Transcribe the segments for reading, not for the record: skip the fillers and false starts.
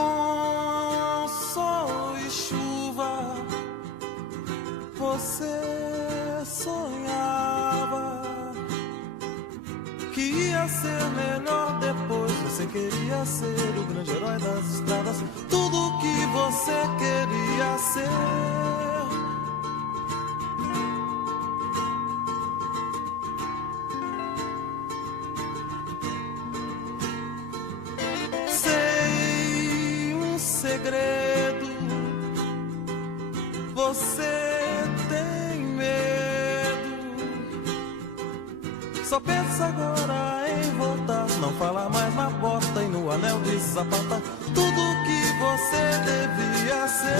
Com sol e chuva, você sonhava que ia ser melhor depois. Você queria ser o grande herói das estradas, tudo que você queria ser. Sei um segredo, você tem medo, só pensa agora em voltar. Não fala mais na bota e no anel de sapata, tudo que você devia ser.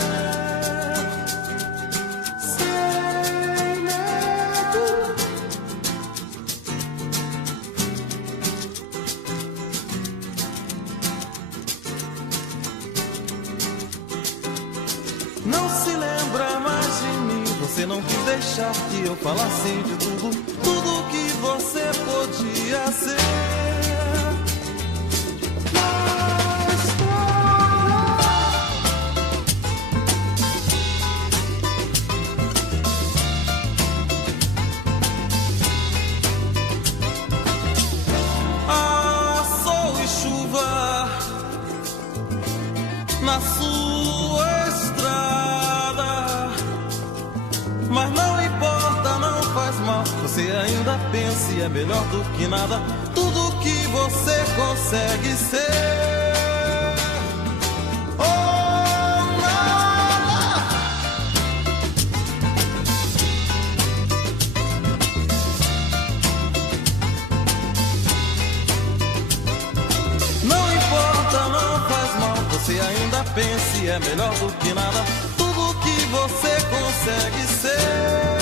Sem medo, não se lembra mais de mim. Você não quis deixar que eu falasse de tudo, tudo que você podia ser. Ah, sol e chuva na sua estrada, mas não importa, não faz mal. Você ainda pensa e é melhor do que nada, tudo que você consegue ser. Oh, nada. Não importa, não faz mal. Você ainda pensa e é melhor do que nada, tudo que você consegue ser.